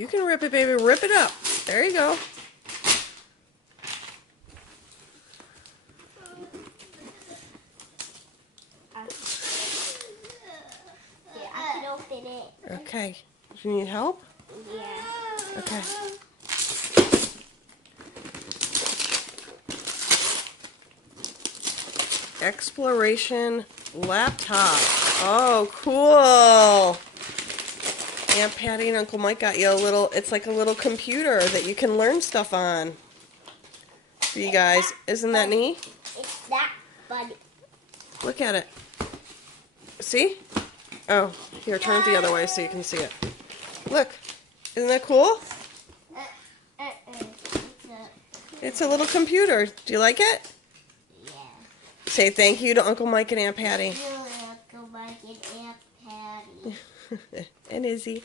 You can rip it, baby. Rip it up. There you go. I can open it. Okay. Do you need help? Yeah. Okay. Exploration laptop. Oh, cool. Aunt Patty and Uncle Mike got you a little, it's like a little computer that you can learn stuff on. For you guys. Isn't that neat? It's that funny. Look at it. See? Oh, here, turn it the other way so you can see it. Look. Isn't that cool? It's a little computer. Do you like it? Yeah. Say thank you to Uncle Mike and Aunt Patty. Uncle Mike and Aunt Patty. And Izzy.